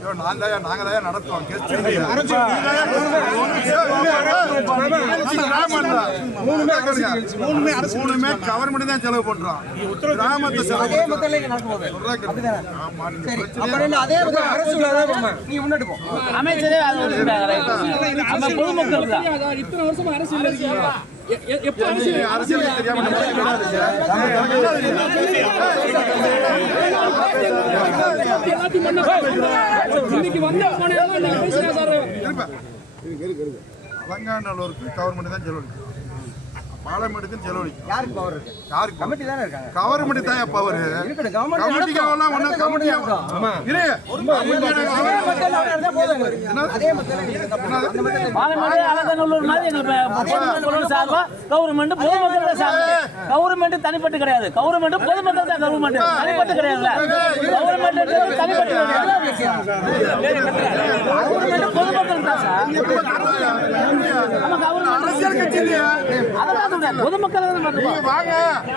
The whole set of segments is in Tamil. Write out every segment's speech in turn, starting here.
நாங்க தான் நடத்துவோம். மூணுமே கவர்மெண்ட் தான் செலவு பண்றோம். கிராமத்தை செலவு அமைச்சரே பொதுமக்கள் இத்தனை வருஷமா அரசியல் அரசியல் தெரியாம அலங்காநல்லூருக்கு கவர்மெண்ட் தான் செலவழிக்கும். பாலமேடுக்கும் செலவழிக்கும். யாருக்கு பவர் இருக்கு? யாருக்கு கமிட்டி தானே இருக்காங்க. கவர்மெண்ட் தான் பவர். இருக்கட்டும், கவர்மெண்ட் கமிட்டிக்காவெல்லாம் ஒண்ணு கமிட்டியா இரு. பாலமேடு அலங்காநல்லூர் மாதிரி எங்களுக்கு சார்பா கவர்மெண்ட் பொதுமக்கள் சார்பு. கவர்மெண்ட் தனிப்பட்டு கிடையாது. கவர்மெண்ட் பொதுமக்கள் தான். கவர்மெண்ட் தனிப்பட்டு கிடையாதுல்ல. கவர்மெண்ட் தனிப்பட்டு கிடையாது. கவர்மெண்ட் பொதுமக்கள் தான் சார். அரசியல் கட்சி பொதுமக்கள் வாங்க.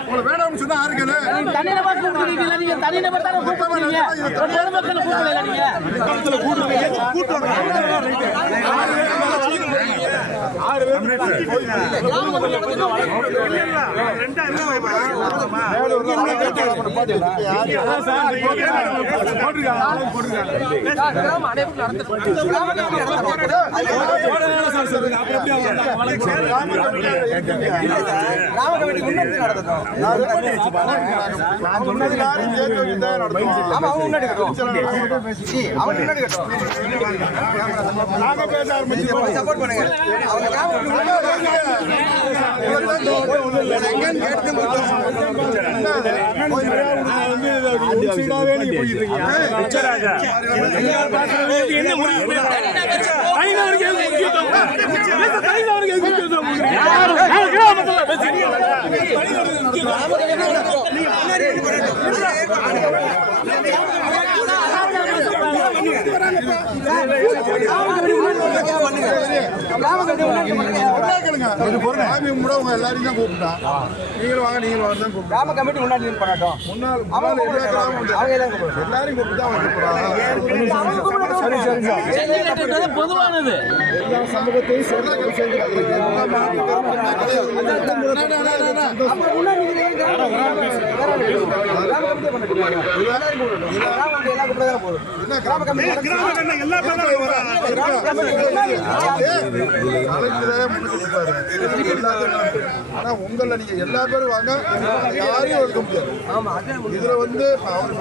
உங்களை வேணும்னு சொன்னா ஆறுகளு தனிநபர் கூப்பிடுறீங்களா? நீங்க தனிநபர் தானே கூப்பிடுறீங்க. பொதுமக்கள் கூப்பிடல நீங்க. சப்போர்ட் பண்ணுங்க. எல்லாரையும் தான் கூப்பிட்டான். நீங்களும் வாங்க, நீங்களும் வாங்க தான் கூப்பிட்டா. கிராம கமிட்டி முன்னாடி பண்ணட்டும். முன்னாள் எல்லாரையும் கூப்பிட்டு தான் பொதுவானது. எல்லா சமூகத்தையும் ஆனா உங்களை நீங்க எல்லா பேரும் வாங்க, யாரையும் ஒதுக்க முடியாது. இதுல வந்து